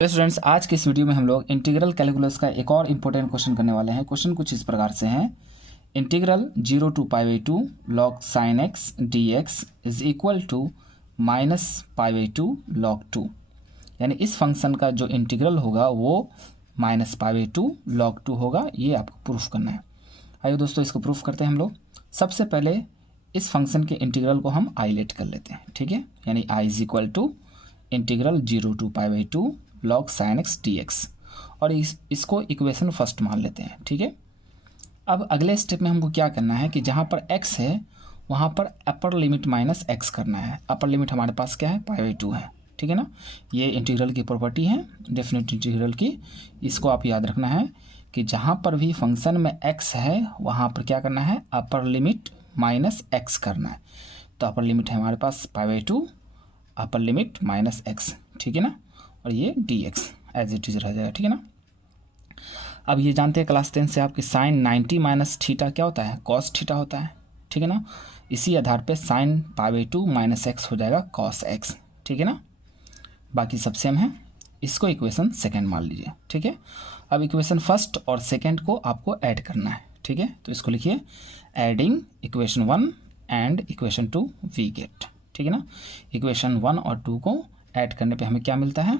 Students, आज के इस वीडियो में हम लोग इंटीग्रल कैलकुलस का एक और इम्पोर्टेंट क्वेश्चन करने वाले हैं। क्वेश्चन कुछ इस प्रकार से है। Integral 0 to π/2 log sin x dx is equal to -π/2 log 2। यानी इस फंक्शन का जो इंटीग्रल होगा वो -π/2 log 2 होगा। ये आपको प्रूफ करना है। आइए दोस्तों, इसको प्रूफ करते हैं हम लोग। सबसे पहले इस फंक्शन के इंटीग्रल को हम आइलेट कर लेते हैं, ठीक है। यानी i is equal to integral 0 to π/2 log sin x dx, और इसको इक्वेशन फर्स्ट मान लेते हैं, ठीक है। अब अगले स्टेप में हमको क्या करना है कि जहाँ पर x है वहाँ पर अपर लिमिट माइनस x करना है। अपर लिमिट हमारे पास क्या है, π/2 है, ठीक है ना। ये इंटीग्रल की प्रॉपर्टी है, डेफिनेट इंटीग्रल की। इसको आप याद रखना है कि जहाँ पर भी फंक्शन में x है वहाँ पर क्या करना है, अपर लिमिट माइनस x करना है। तो अपर लिमिट है हमारे पास π/2, अपर लिमिट माइनस x, ठीक है ना। और ये dx एज इट इज रह जाएगा, ठीक है ना। अब ये जानते हैं क्लास 10 से आपकी साइन 90 माइनस थीटा क्या होता है, कॉस थीटा होता है, ठीक है ना। इसी आधार पे साइन π/2 माइनस एक्स हो जाएगा कॉस x, ठीक है ना। बाकी सब सेम है। इसको इक्वेशन सेकेंड मान लीजिए, ठीक है। अब इक्वेशन फर्स्ट और सेकेंड को आपको ऐड करना है, ठीक है। तो इसको लिखिए adding equation 1 and equation 2 we get, ठीक है ना। इक्वेशन 1 और 2 को ऐड करने पे हमें क्या मिलता है।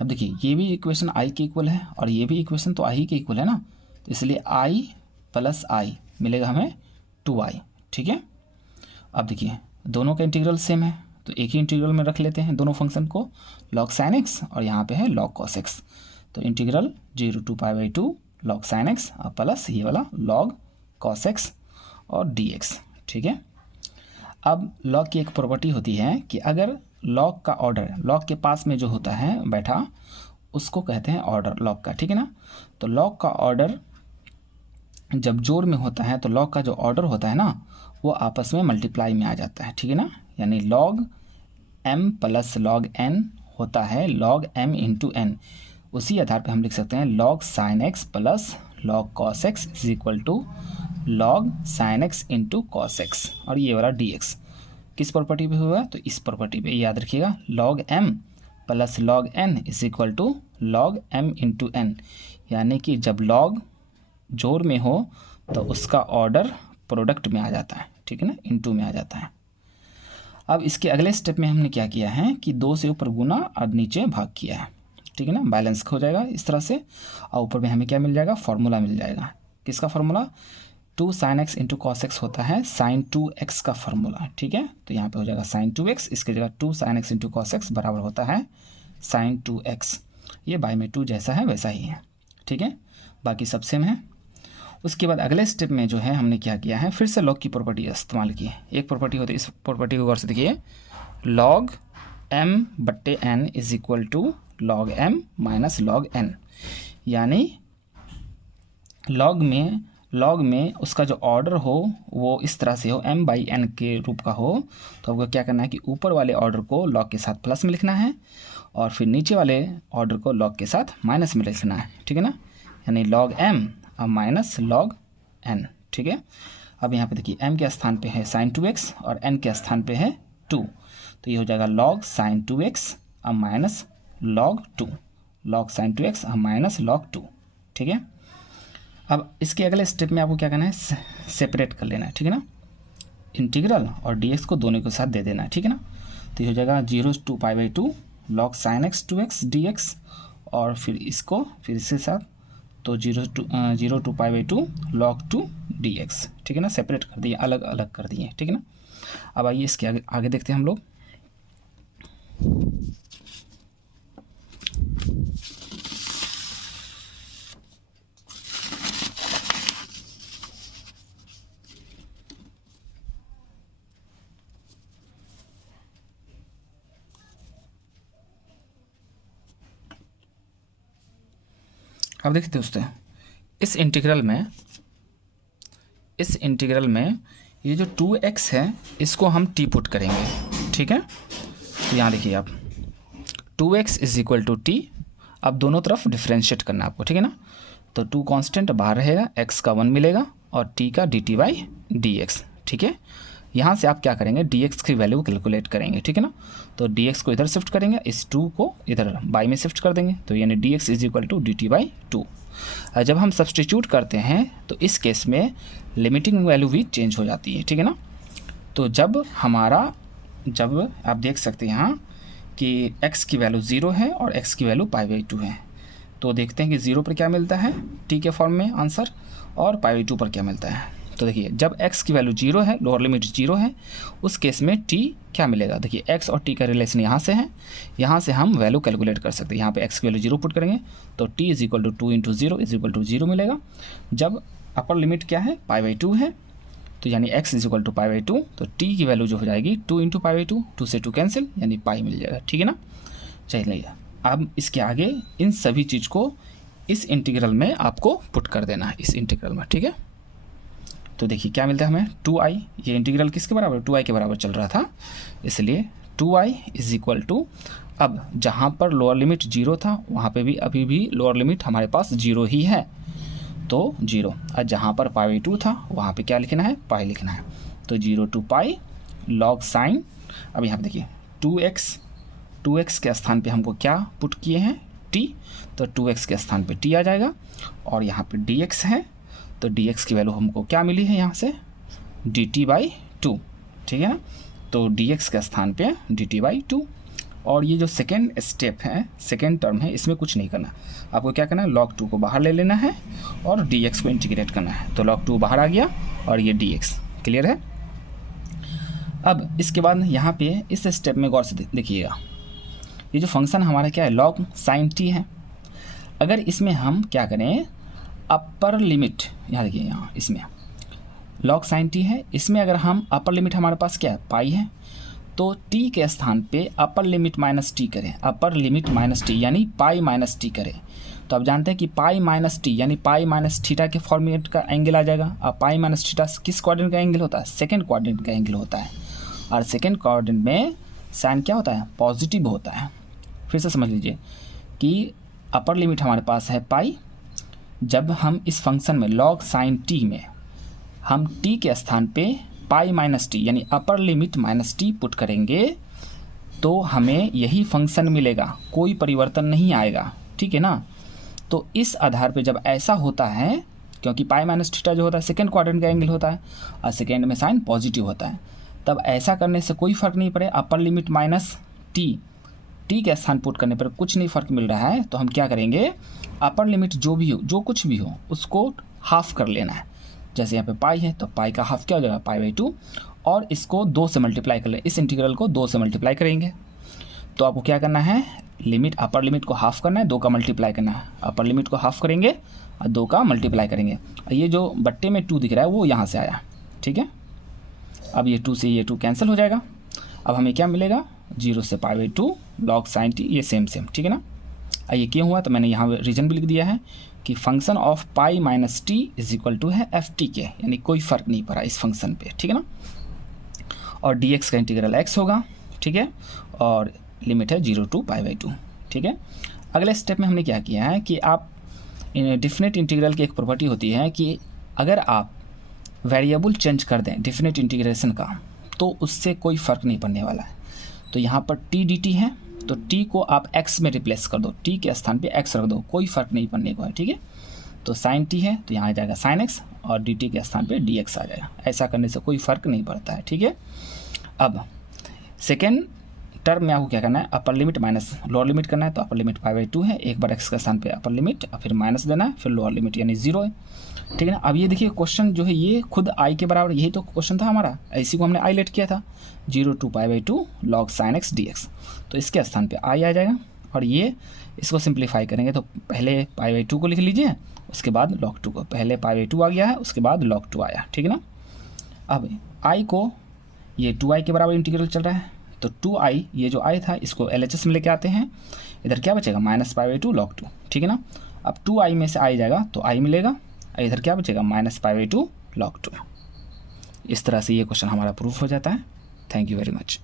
अब देखिए, ये भी इक्वेशन i के इक्वल है और ये भी इक्वेशन तो i के इक्वल है ना। तो इसलिए i प्लस i मिलेगा हमें 2i, ठीक है। अब देखिए, दोनों का इंटीग्रल सेम है तो एक ही इंटीग्रल में रख लेते हैं दोनों फंक्शन को, log sin x और यहाँ पे है log cos x। तो integral 0 to π/2 log sin x और प्लस ये वाला log cos x और dx, ठीक है। अब log की एक प्रॉपर्टी होती है कि अगर लॉग का ऑर्डर, लॉग के पास में जो होता है बैठा, उसको कहते हैं ऑर्डर लॉग का, ठीक है ना। तो लॉग का ऑर्डर जब जोड़ में होता है तो लॉग का जो ऑर्डर होता है ना वो आपस में मल्टीप्लाई में आ जाता है, ठीक है ना। यानी log m plus log n होता है लॉग m इंटू n। उसी आधार पे हम लिख सकते हैं log sine x plus log cos x is equal to log sine x into cos x, और ये वाला dx किस प्रॉपर्टी पे हुआ, तो इस प्रॉपर्टी पे। याद रखिएगा log m plus log n is equal to log m into n। यानी कि जब लॉग जोड़ में हो तो उसका ऑर्डर प्रोडक्ट में आ जाता है, ठीक है ना, इंटू में आ जाता है। अब इसके अगले स्टेप में हमने क्या किया है कि 2 से ऊपर गुना और नीचे भाग किया है, ठीक है ना। बैलेंस हो जाएगा इस तरह से, और ऊपर में हमें क्या मिल जाएगा, फॉर्मूला मिल जाएगा। किसका formula, 2 sin x into cos x होता है sin 2x का फॉर्मूला, ठीक है। तो यहाँ पे हो जाएगा sin 2x, इसकी जगह 2 sin x into cos x बराबर होता है sin 2x। ये बाई में 2 जैसा है वैसा ही है, ठीक है। बाकी सब सेम है। उसके बाद अगले स्टेप में जो है हमने क्या किया है, फिर से लॉग की प्रॉपर्टी इस्तेमाल की है। एक प्रॉपर्टी होती है, इस प्रॉपर्टी को गौर से देखिए, log m/n is equal to log m minus log n। यानी लॉग में उसका जो ऑर्डर हो वो इस तरह से हो, m/n के रूप का हो। तो आपको क्या करना है कि ऊपर वाले ऑर्डर को लॉग के साथ प्लस में लिखना है और फिर नीचे वाले ऑर्डर को लॉग के साथ माइनस में लिखना है, ठीक है ना। यानी लॉग m और माइनस लॉग n, ठीक है। अब यहाँ पे देखिए m के स्थान पे है sin 2x और n के स्थान पे है 2, तो ये हो जाएगा लॉग sin 2x और minus log 2, log sin 2x और माइनस लॉग 2, ठीक है। अब इसके अगले स्टेप में आपको क्या करना है, सेपरेट कर लेना है, ठीक है ना। इंटीग्रल और dx को दोनों के साथ दे देना है, ठीक है ना। तो ये हो जाएगा 0 to π/2 log sin x 2x dx, और फिर इसको फिर इसके साथ तो 0 to π/2 log 2 dx, ठीक है ना। सेपरेट कर दिए, अलग अलग कर दिए, ठीक है ना। अब आइए इसके आगे देखते हैं हम लोग। अब देखिए दोस्तों, इस इंटीग्रल में ये जो 2x है इसको हम t पुट करेंगे, ठीक है। तो यहाँ देखिए आप 2x is equal to t। अब दोनों तरफ डिफ्रेंशिएट करना है आपको, ठीक है ना। तो 2 कांस्टेंट बाहर रहेगा, x का 1 मिलेगा और t का dt/dx, ठीक है। यहाँ से आप क्या करेंगे, dx की वैल्यू कैलकुलेट करेंगे, ठीक है ना। तो dx को इधर शिफ्ट करेंगे, इस 2 को इधर बाई में शिफ्ट कर देंगे, तो यानी dx is equal to dt/2। जब हम सब्सटीट्यूट करते हैं तो इस केस में लिमिटिंग वैल्यू भी चेंज हो जाती है, ठीक है ना। तो जब आप देख सकते हैं यहाँ कि x की वैल्यू 0 है और x की वैल्यू π/2 है, तो देखते हैं कि 0 पर क्या मिलता है t के फॉर्म में आंसर, और π/2 पर क्या मिलता है। तो देखिए जब x की वैल्यू 0 है, लोअर लिमिट 0 है, उस केस में t क्या मिलेगा। देखिए x और t का रिलेशन यहाँ से है, यहाँ से हम वैल्यू कैलकुलेट कर सकते हैं। यहाँ पे x की वैल्यू 0 पुट करेंगे तो t is equal to 2 × 0 is equal to 0 मिलेगा। जब अपर लिमिट क्या है, π/2 है, तो यानी x इज इक्वल टू π/2, तो t की वैल्यू जो हो जाएगी 2 × π/2, 2 से 2 कैंसिल, यानी पाई मिल जाएगा, ठीक है ना। चलिए अब इसके आगे इन सभी चीज़ को इस इंटीग्रल में आपको पुट कर देना है, इस इंटीग्रल में, ठीक है। तो देखिए क्या मिलता है हमें, 2i, ये इंटीग्रल किसके बराबर, 2i के बराबर चल रहा था, इसलिए 2i इज इक्वल टू, अब जहाँ पर लोअर लिमिट 0 था वहाँ पे भी अभी भी लोअर लिमिट हमारे पास 0 ही है, तो 0। और जहाँ पर π/2 था वहाँ पे क्या लिखना है, पाई लिखना है, तो 0 to पाई log साइन। अब यहाँ पे देखिए 2x के स्थान पे हमको क्या पुट किए हैं, t, तो 2x के स्थान पे t आ जाएगा, और यहाँ पे dx है, तो dx की वैल्यू हमको क्या मिली है यहाँ से, dt/2, ठीक है ना। तो dx के स्थान पे dt/2, और ये जो सेकेंड स्टेप है, सेकेंड टर्म है, इसमें कुछ नहीं करना, आपको क्या करना है, log 2 को बाहर ले लेना है और dx को इंटीग्रेट करना है, तो log 2 बाहर आ गया और ये dx, क्लियर है। अब इसके बाद यहाँ पे इस स्टेप में गौर से देखिएगा, ये जो फंक्शन हमारा क्या है, log sin t है। अगर इसमें हम क्या करें, अपर लिमिट, यहाँ देखिए, यहाँ इसमें log sin t है, इसमें अगर हम अपर लिमिट हमारे पास क्या है, पाई है, तो t के स्थान पे अपर लिमिट माइनस टी करें, अपर लिमिट माइनस टी यानी पाई माइनस टी करें, तो आप जानते हैं कि पाई माइनस टी यानी पाई माइनस थीटा के फॉर्मेट का एंगल आ जाएगा। अब पाई माइनस थीटा किस क्वाड्रेंट का एंगल होता है, सेकंड क्वाड्रेंट का एंगल होता है, और सेकंड क्वाड्रेंट में साइन क्या होता है, पॉजिटिव होता है। फिर से समझ लीजिए कि अपर लिमिट हमारे पास है पाई, जब हम इस फंक्शन में log sin t में हम t के स्थान पे पाई माइनस टी यानी upper limit minus T put करेंगे तो हमें यही फंक्शन मिलेगा, कोई परिवर्तन नहीं आएगा, ठीक है ना। तो इस आधार पे जब ऐसा होता है, क्योंकि पाई माइनस थीटा जो होता है सेकेंड क्वाड्रेंट का एंगल होता है और सेकेंड में साइन पॉजिटिव होता है, तब ऐसा करने से कोई फ़र्क नहीं पड़े, अपर लिमिट माइनस टी के स्थान पुट करने पर कुछ नहीं फ़र्क मिल रहा है, तो हम क्या करेंगे, अपर लिमिट जो भी हो, जो कुछ भी हो, उसको हाफ कर लेना है। जैसे यहाँ पे पाई है तो पाई का हाफ क्या हो जाएगा, π/2, और इसको 2 से मल्टीप्लाई कर ले, इस इंटीग्रल को 2 से मल्टीप्लाई करेंगे। तो आपको क्या करना है, लिमिट अपर लिमिट को हाफ करना है, 2 का मल्टीप्लाई करना है, अपर लिमिट को हाफ करेंगे और 2 का मल्टीप्लाई करेंगे। ये जो बट्टे में 2 दिख रहा है वो यहाँ से आया, ठीक है। अब ये 2 से ये 2 कैंसिल हो जाएगा, अब हमें क्या मिलेगा, 0 से π/2 log sin t, ये सेम, ठीक है ना। ये क्यों हुआ, तो मैंने यहाँ रीजन भी लिख दिया है कि function of pi minus T is equal to है एफ टी के, यानी कोई फ़र्क नहीं पड़ा इस फंक्शन पे, ठीक है ना। और dx का इंटीग्रल x होगा, ठीक है, और लिमिट है 0 to π/2, ठीक है। अगले स्टेप में हमने क्या किया है कि आप डिफिनेट इंटीग्रल की एक प्रॉपर्टी होती है कि अगर आप वेरिएबल चेंज कर दें डिफिनेट इंटीग्रेशन का, तो उससे कोई फ़र्क नहीं पड़ने वाला है। तो यहाँ पर t dt है, तो t को आप x में रिप्लेस कर दो, t के स्थान पे x रख दो, कोई फ़र्क नहीं पड़ने को है, ठीक है। तो sin t है तो यहाँ आ जाएगा sin x, और dt के स्थान पे dx आ जाएगा। ऐसा करने से कोई फ़र्क नहीं पड़ता है, ठीक है। अब सेकेंड टर्म में आपको क्या करना है, upper limit minus lower limit करना है, तो अपर लिमिट π/2 है, एक बार x के स्थान पे अपर लिमिट और फिर माइनस देना है, फिर लोअर लिमिट यानी 0 है, ठीक है ना। अब ये देखिए क्वेश्चन जो है ये खुद i के बराबर, यही तो क्वेश्चन था हमारा, इसी को हमने i लेट किया था, 0 to π/2 log sin x dx, तो इसके स्थान पे i आ जाएगा। और ये इसको सिंप्लीफाई करेंगे तो पहले π/2 को लिख लीजिए, उसके बाद log 2 को, पहले π/2 आ गया है, उसके बाद log 2 आया, ठीक है ना। अब i को, ये 2i के बराबर इंटीग्रल चल रहा है, तो 2i, ये जो i था इसको LHS में लेके आते हैं, इधर क्या बचेगा, -π/2 log 2, ठीक है ना। अब 2i में से i जाएगा तो i मिलेगा, इधर क्या बचेगा, -π/2 log 2। इस तरह से ये क्वेश्चन हमारा प्रूफ हो जाता है। Thank you very much.